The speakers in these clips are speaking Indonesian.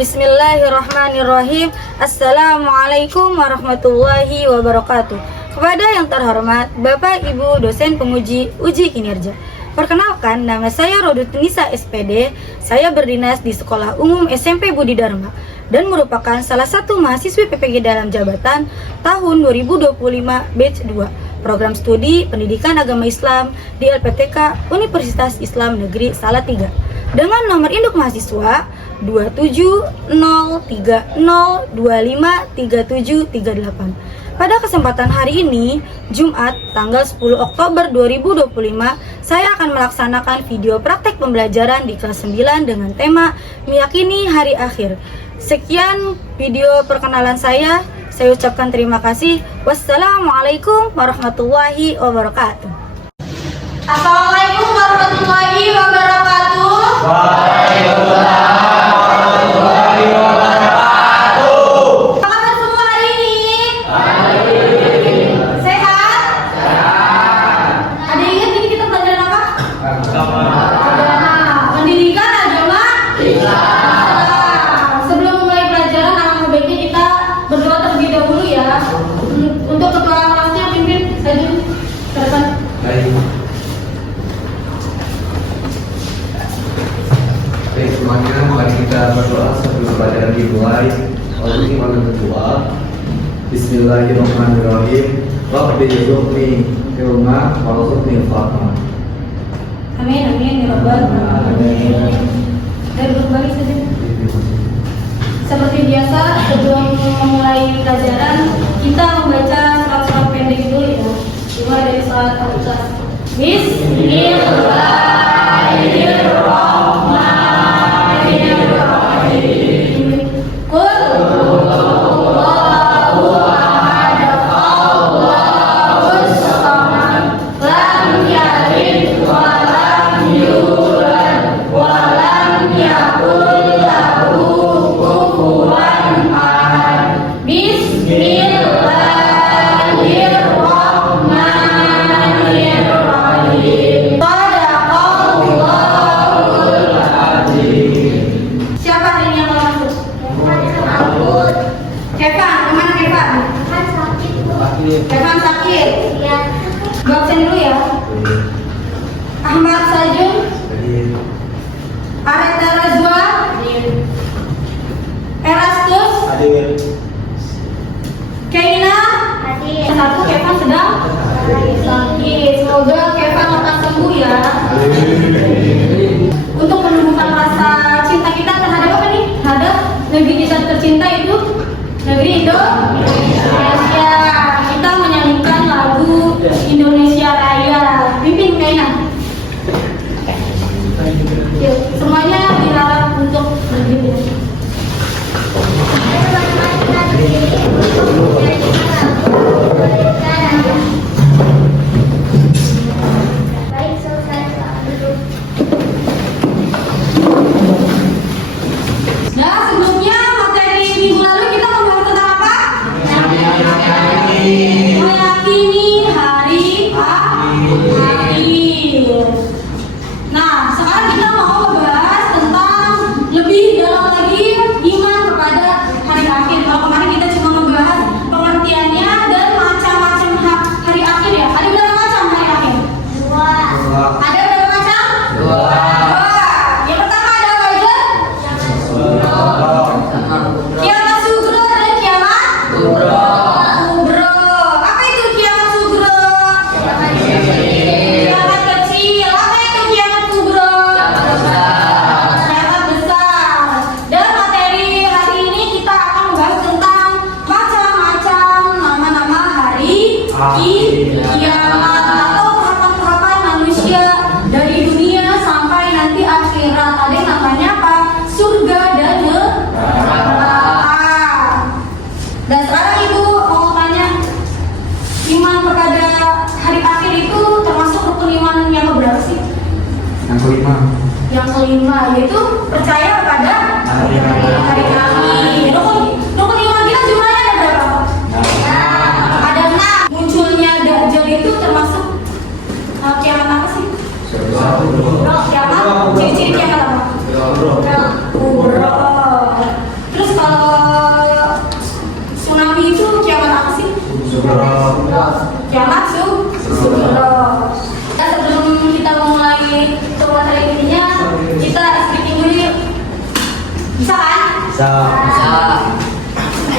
Bismillahirrahmanirrahim. Assalamualaikum warahmatullahi wabarakatuh. Kepada yang terhormat Bapak Ibu dosen penguji uji kinerja, perkenalkan, nama saya Rodutunisa SPD. Saya berdinas di Sekolah Umum SMP Budi Dharma dan merupakan salah satu mahasiswi PPG dalam jabatan tahun 2025 batch 2 program studi pendidikan agama Islam di LPTK Universitas Islam Negeri Salatiga dengan nomor induk mahasiswa 270302533738. Pada kesempatan hari ini, Jumat, tanggal 10 Oktober 2025, saya akan melaksanakan video praktek pembelajaran di kelas 9 dengan tema Meyakini Hari Akhir. Sekian video perkenalan saya ucapkan terima kasih. Wassalamualaikum warahmatullahi wabarakatuh. Assalamualaikum warahmatullahi wabarakatuh. Waalaikumsalam warahmatullahi wabarakatuh. Apa kabar semua hari ini? Sehat? Ada ingat ini kita pelajaran apa? Pendidikan agama Islam. Sebelum mulai pelajaran, alangkah baiknya kita berdoa terlebih dahulu ya. Untuk ketua kelasnya pimpin Saju ke depan. Oke semuanya, mari kita berdoa sebelum pelajaran dimulai. Allahumma berdoa. Bismillahirrahmanirrahim. Rabbi yuzukni ilma warzuqni al-fahma. Amin amin ya rabbal alamin. Dan berbalik saja. Seperti biasa, sebelum memulai pelajaran, kita membaca surat-surat pendek dulu ya. Dimulai dari salat al-Fatihah. Bismillahirrahmanirrahim. Qul huwallahu ahad, Allahus samad, lam yalid wa lam yulad wa lam yakul lahu kufuwan ahad. Bismillahirrahmanirrahim. Shadaqallahul azim. Siapa hari ini yang mau masuk? Kevin, kemana Kevin? Kevin sakit. Gue absen dulu ya. Ahmad Sajun, Areta Razwa, Erastus, Keina. Satu, Kevin sedang sakit. Semoga Kevin lekas sembuh ya. Untuk menumbuhkan rasa cinta kita terhadap apa nih? Terhadap negeri kita tercinta itu negeri Indonesia. Kita menyanyikan lagu Indonesia Raya. Pimpin Keina. Yuk, semuanya diharap untuk berdiri. Nah, sebelumnya materi minggu lalu kita membahas tentang apa? Meyakini hari akhir. Nah, sekarang kita mau membahas tentang lebih dalam lagi iman kepada hari akhir. Kalau kemarin kita cuma membahas pengertiannya dan macam-macam hari akhir ya. Ada berapa macam hari akhir? Dua. Ada berapa macam? Dua. Yang pertama ada apa aja? Kiamat sugro dan kiamat kubro. Apa itu kiamat sugro? Kiamat kecil. Apa itu kiamat kubro? Kiamat besar. Dan materi hari ini kita akan membahas tentang macam-macam nama-nama hari kiamat atau tahapan-tahapan manusia dari dunia sampai nanti akhirat. Ada yang namanya apa? Surga dan neraka. Dan sekarang Ibu mau tanya, iman kepada hari akhir itu termasuk rukun iman yang keberapa sih? Yang kelima. Yang kelima, yaitu percaya pada hari akhir. Rukun iman kita jumlahnya ada berapa? Ada 6. Munculnya Dajjal itu termasuk kiamat apa sih? Kiamat, ciri-ciri kiamat apa? Kubro. Bisa kan? Bisa.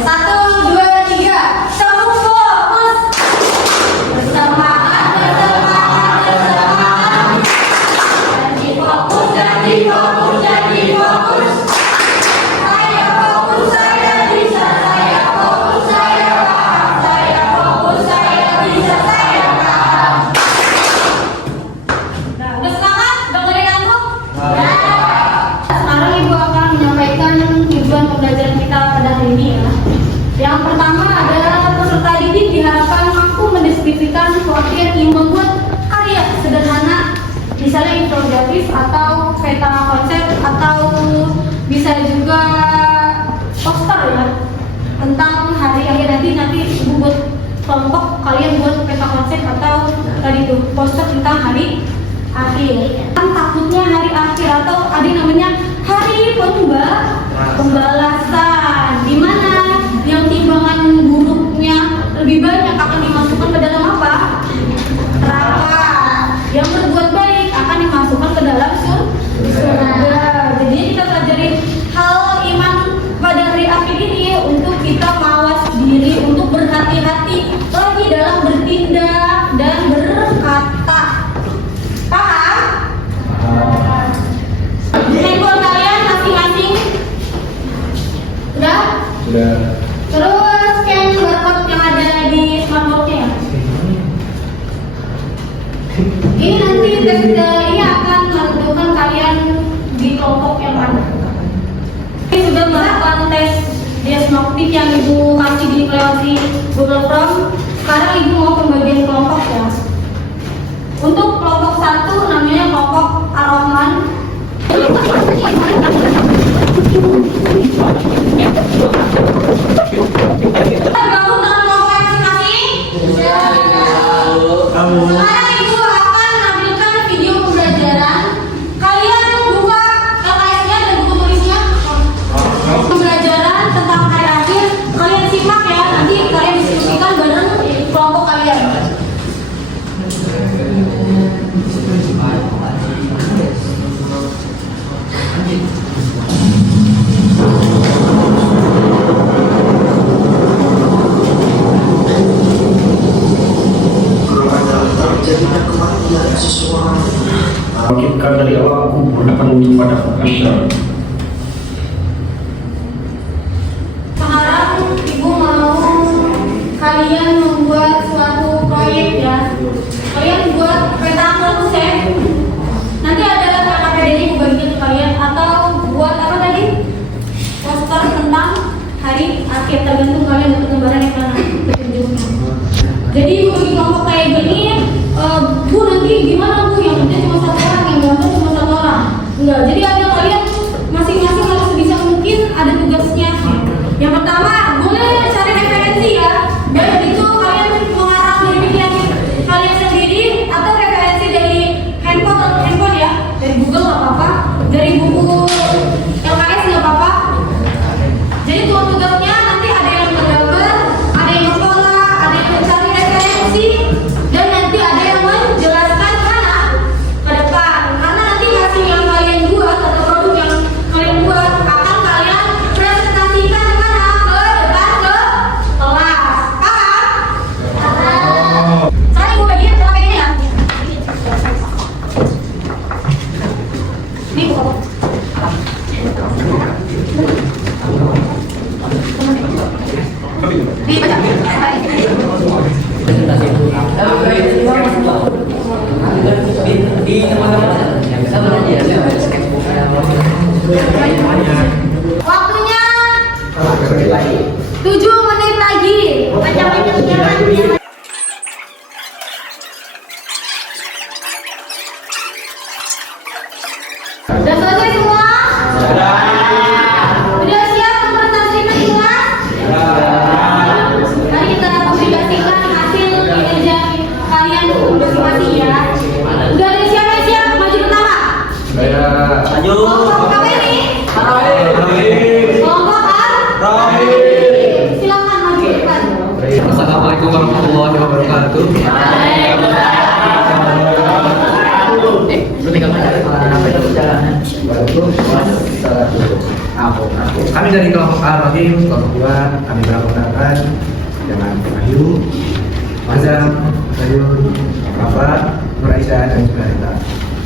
Satu, dua, tiga. Semua fokus. Bersemangat. Jadi fokus. Saya fokus, saya bisa. Saya fokus, saya paham. Saya fokus, saya bisa. Saya paham. Nah, udah semangat? Udah mulai ngantuk? Ya. Sekarang Ibu akan menyampaikan tujuan pembelajaran kita pada hari ini ya. Yang pertama adalah peserta didik diharapkan mampu mendeskripsikan pengertian yang membuat karya sederhana, misalnya infografis atau peta konsep atau bisa juga poster ya tentang hari akhir. Nanti Ibu buat kelompok, kalian buat peta konsep atau tadi tuh poster tentang hari akhir. Kan takutnya hari akhir atau ada yang namanya hari pembalasan, di mana yang timbangan buruknya lebih banyak akan dimasukkan ke dalam apa? Neraka. Yang berbuat baik akan dimasukkan ke dalam surga. Jadi kita pelajari hal iman pada hari akhir ini untuk kita mawas diri, untuk berhati-hati lagi dalam bertindak dan berkata. Paham? Handphone kalian masing-masing udah? Sudah. Terus scan barcode yang ada di smartboard-nya ya. Ini nanti tes ini akan menentukan kalian di kelompok yang mana. Ini sudah melakukan tes diagnostik yang Ibu kasih di lewati Google Form. Sekarang Ibu mau pembagian kelompok ya. Untuk kelompok 1 namanya kelompok Ar-Rahman. Bangun dengan kelompok masing-masing. Sekarang Ibu akan menampilkan video pembelajaran. Kalian buka LKS-nya dan buku tulisnya. Pembelajaran tentang hari akhir. Kalian simak ya. Nanti kalian diskusikan bareng kelompok kalian. Bangkitkan dari awal kubur akan menuju pada asyar. Sekarang Ibu mau kalian membuat suatu proyek ya. Kalian buat peta konsep. Nanti ada KKPD-nya Ibu bagikan ke kalian atau buat apa tadi? Poster tentang hari akhir, tergantung kalian untuk gambaran yang mana petunjuknya. Jadi Ibu bagi kelompok kayak gini, Bu nanti gimana Bu? Yang penting cuma satu orang, yang gambar cuma satu orang. Enggak, jadi ada kalian masing-masing harus sebisa mungkin ada tugasnya. Yang pertama, boleh cari referensi ya. Baik itu kalian mengarang dari pikiran kalian sendiri atau referensi dari handphone ya. Dari Google nggak apa-apa, dari buku LKS nggak apa-apa. Jadi tugasnya nanti ada yang menggambar, ada yang mengolah, ada yang mencari referensi, dan nanti ada yang menjelaskan mana ke depan. Karena nanti hasil yang kalian buat atau produk yang kalian buat akan kalian presentasikan kemana? Ke depan ke kelas. Paham? Sekarang Ibu bagian berapa ini ya? Ini buku. Waktunya 7 menit lagi. Udah selesai semua? Udah siap mempresentasikan semua? Mari kita publikasikan hasil kinerja kalian masing-masing ya. Udah ada siapa yang siap maju pertama? Saya. Kelompok apa ini? Kami dari kelompok Al-Rahim, kelompok 2, kami beranggotakan dengan Ayu, Mazam, Sayun, Bapak, Nur Aisyah, dan Sukarita.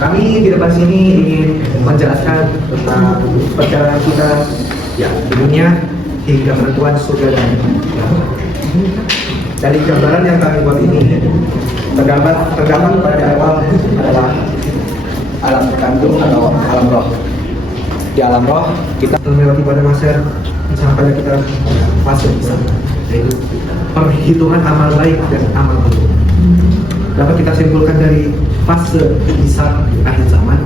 Kami di depan sini ingin menjelaskan tentang perjalanan kita di dunia hingga penentuan surga dan neraka. Dari gambaran yang kami buat ini terdapat pada awal adalah alam terkandung atau alam roh. Di alam roh kita melewati pada masa sampai kita fase di sana, yaitu perhitungan amal baik dan amal buruk. Dapat kita simpulkan dari fase hisab di akhir zaman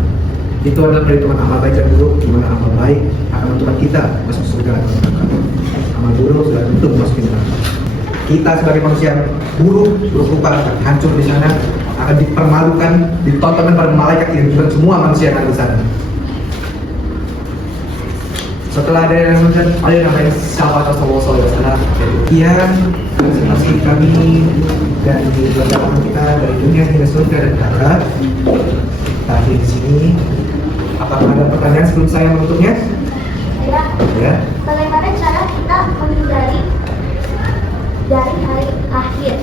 itu adalah perhitungan amal baik dan buruk, di mana amal baik akan menentukan kita masuk surga atau neraka. Amal buruk sudah tentu masuk neraka. Kita sebagai manusia buruk rupa akan hancur di sana, akan dipermalukan, ditontonkan para malaikat yang juga semua manusia yang ada di sana. Setelah ada yang namanya sahabat Rasulullah SAW, kemudian presentasi kami dari perjalanan kita dari dunia hingga surga dan neraka. Tadi di sini, apakah ada pertanyaan sebelum saya menutupnya? Ya. Bagaimana cara kita menghindari dari hari akhir?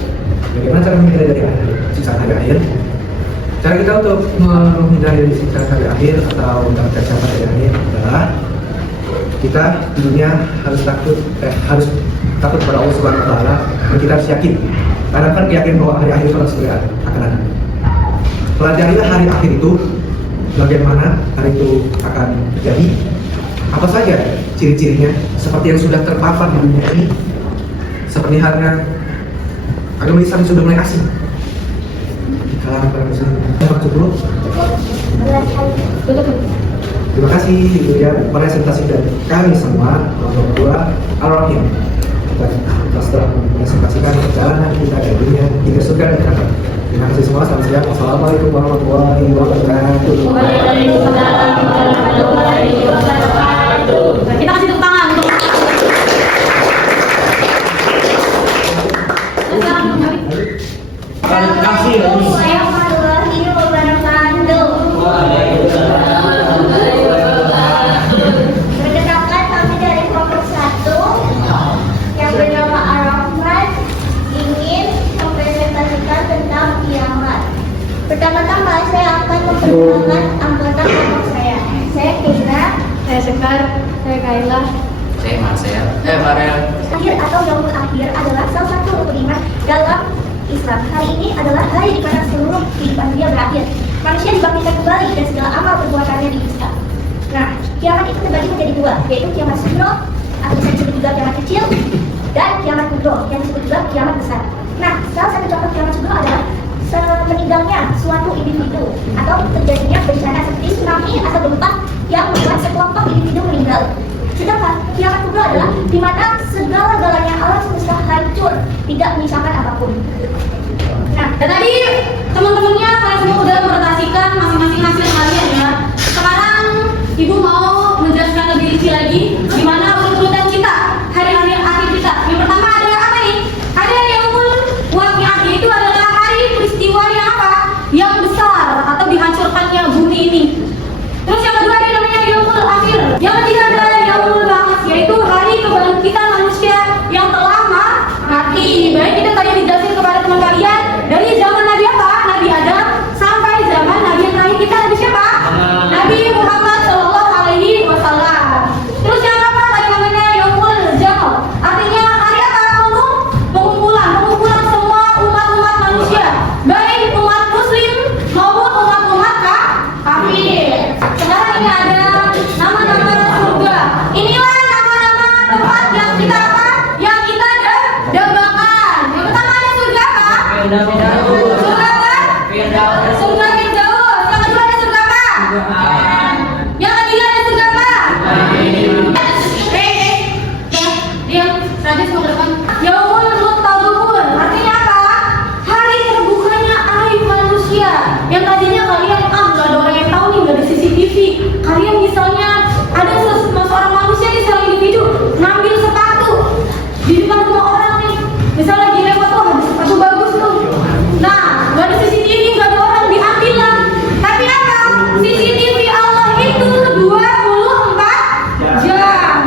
Bagaimana cara menghindari dari siksa hari akhir? Cara kita untuk menghindari dari siksa hari akhir atau mendapatkan siksa hari akhir adalah kita di dunia harus takut kepada Allah Subhanahu Wa Taala, dan kita harus yakin. Karena kan yakin bahwa hari akhir itu segera akan ada. Pelajarilah hari akhir itu, bagaimana hari itu akan terjadi, apa saja ciri-cirinya, seperti yang sudah terpapar di dunia ini, seperti halnya agama Islam sudah mulai asing di kalangan para muslim. Terima kasih itu ya presentasi dari kami semua kelompok 2 Al-Rahim. Kita setelah mempresentasikan perjalanan kita dari dunia hingga surga dan neraka. Terima kasih semua, selamat siang. Wassalamualaikum warahmatullahi wabarakatuh. Waalaikumsalam warahmatullahi wabarakatuh. Kita kasih tepuk tangan untuk Assalamualaikum warahmatullahi wabarakatuh. Perkenalkan, kami dari kelompok 1 yang bernama Ar-Rahman ingin mempresentasikan tentang kiamat. Pertama-tama saya akan memperkenalkan anggota kelompok saya. Saya Keira, saya Sekar, saya Kaila, Saya Marcel. Farel. akhir atau yaumul akhir adalah salah satu rukun iman dalam Islam. Hari ini adalah hari di mana seluruh kehidupan dia berakhir. Manusia dibangkitkan kembali dan segala amal perbuatannya dihisab. Nah, kiamat itu terbagi menjadi 2, yaitu kiamat sugro atau bisa disebut juga kiamat kecil, dan kiamat kubro yang disebut juga kiamat besar. Nah, salah satu contoh kiamat sugro adalah meninggalnya suatu individu atau terjadinya bencana seperti tsunami atau gempa yang membuat sekelompok individu meninggal. Sedangkan kiamat kubro adalah di mana segala-galanya alam semesta hancur, tidak menyisakan apapun. Nah, dan tadi teman-temannya kalian semua udah mempresentasikan masing-masing hasil kalian ya. Sekarang ibu mau menjelaskan lebih rinci lagi gimana urutan kita hari-hari akhir kita. Yang pertama ada apa nih? Ada yaumul waqiah, yaitu adalah hari peristiwa yang apa? Yang besar atau dihancurkannya bumi ini. Terus yang kedua ada namanya yaumul akhir. Yang ketiga ada yaumul ba'ats, yaitu hari kebangkitan manusia yang telah mati. Baik, kita tadi dijelasin kepada teman kalian dari zaman Nabi apa? Nabi Adam sampai zaman Nabi yang terakhir kita, Nabi siapa? Nabi Muhammad Shallallahu Alaihi Wasallam. Terus yang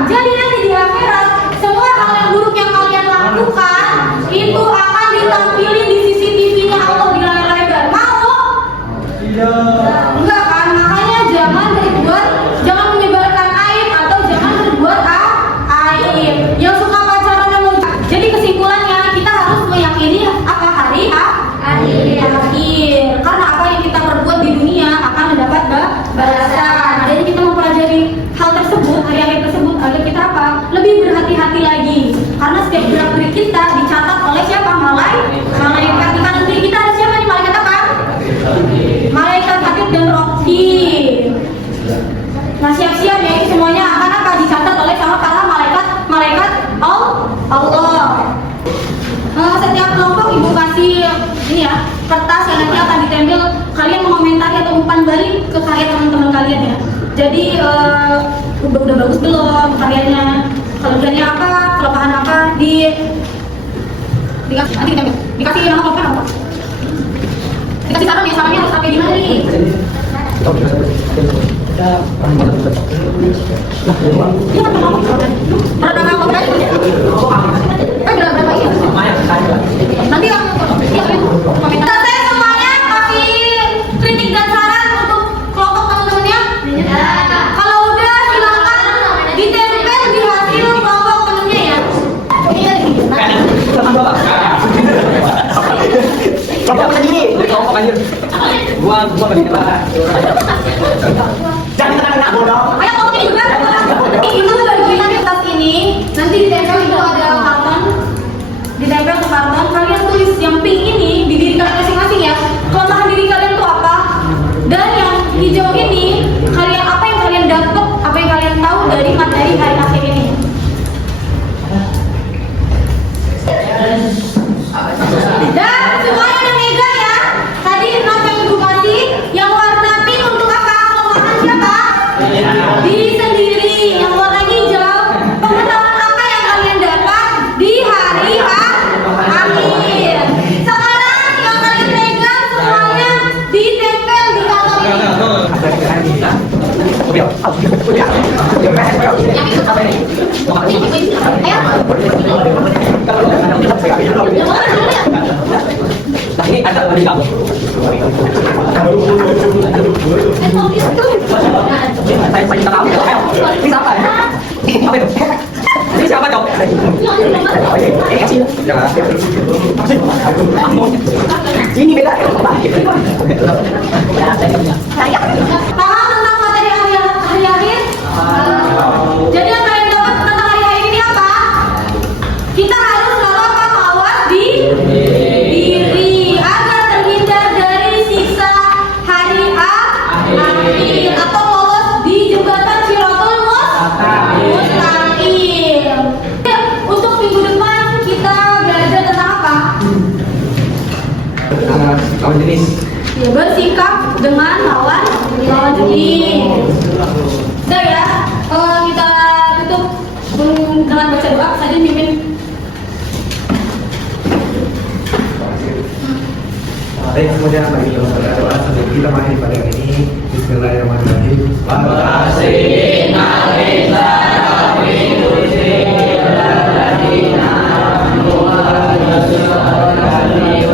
Jadi nanti di akhirat semua hal yang buruk yang kalian lakukan itu akan ditampilin di CCTV-nya Allah di layar lebar. Mau? Enggak kan? Makanya jangan menyebarkan aib atau jangan berbuat aib. Yang suka pacaran dan mau. Jadi kesimpulannya kita harus meyakini apa hari akhir. Karena apa yang kita perbuat di dunia akan mendapat balasan. Jadi kita mempelajari hal tersebut, hari akhir tersebut agar kita apa? Lebih berhati-hati lagi. Karena setiap gerak-gerik kita dicatat oleh siapa? Malaikat. Di kanan kiri kita ada siapa nih? Malaikat apa? Malaikat Atid dan Raqib. Nah, siap-siap ya, ini semuanya akan apa? Dicatat oleh sama para malaikat Allah. Setiap kelompok ibu kasih ini ya, kertas yang nanti akan ditempel. Kalian mengomentari atau umpan balik ke karya teman-teman kalian ya. Jadi udah bagus belum karyanya? Kelebihannya apa? Kelemahan apa? Dikasih nama kelompok apa? Dikasih saran ya, sarannya harus sampai di mana nih? Nanti komentar saya semuanya kasih kritik dan saran untuk kelompok teman-temannya. Kalau udah silakan ditempel di hasil kelompok temennya ya. Kelompok sendiri, kelompok anjir. Gua begini Pak. Jangan kena bodoh. Ayo kelompok ini juga. Itu bagian kertas ini nanti ditempel itu ada karton. Ditempel ke karton, kalian tulis yang pink ini di diri kalian masing-masing ya. Kelemahan diri kalian tuh apa? Dan yang hijau ini kalian apa yang kalian dapat, apa yang kalian tahu dari materi hari akhir ini. Dan semuanya ada mega ya. Tadi not yang ibu kasih, yang warna pink untuk apa? Kelemahan siapa? Diri sendiri. Yang warna hijau, pengetahuan apa yang kalian dapat di hari akhir. Sekarang yang kalian pegang semuanya ditempel di kantor ini. Ini ada bagi kamu. Saya minta kamu. Ini siapa ya? Apa itu? Ini siapa dong? Ini beda. Paham tentang materi hari akhir? Jadi yang kalian dapat tentang hari akhir ini apa? Kita harus selalu apa? Mawas diri agar terhindar dari siksa hari akhir atau lolos di jembatan Shirathul Mustaqim. Untuk minggu depan kita belajar tentang apa? Lawan jenis. Ya, bersikap dengan lawan jenis. Udah ya, kita tutup dengan baca doa. Tadi mimpin. Baik, semuanya bagi doa sebelum kita mengakhiri pada hari ini. Bismillahirrahmanirrahim.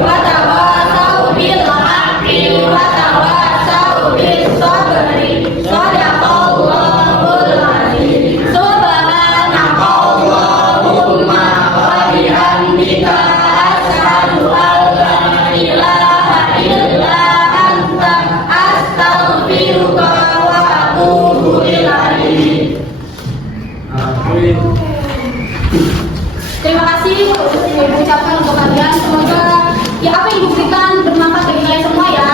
Watawasau bil haqqi watawasau bis sabri. Shadaqallahul azim. Subhanakallahumma wa bihamdika asyhadu an la ilaha illa anta astaghfiruka wa atubu ilaik. Terima kasih ibu ucapkan untuk kalian. Semoga ya apa yang ibu berikan bermanfaat bagi kalian semua ya.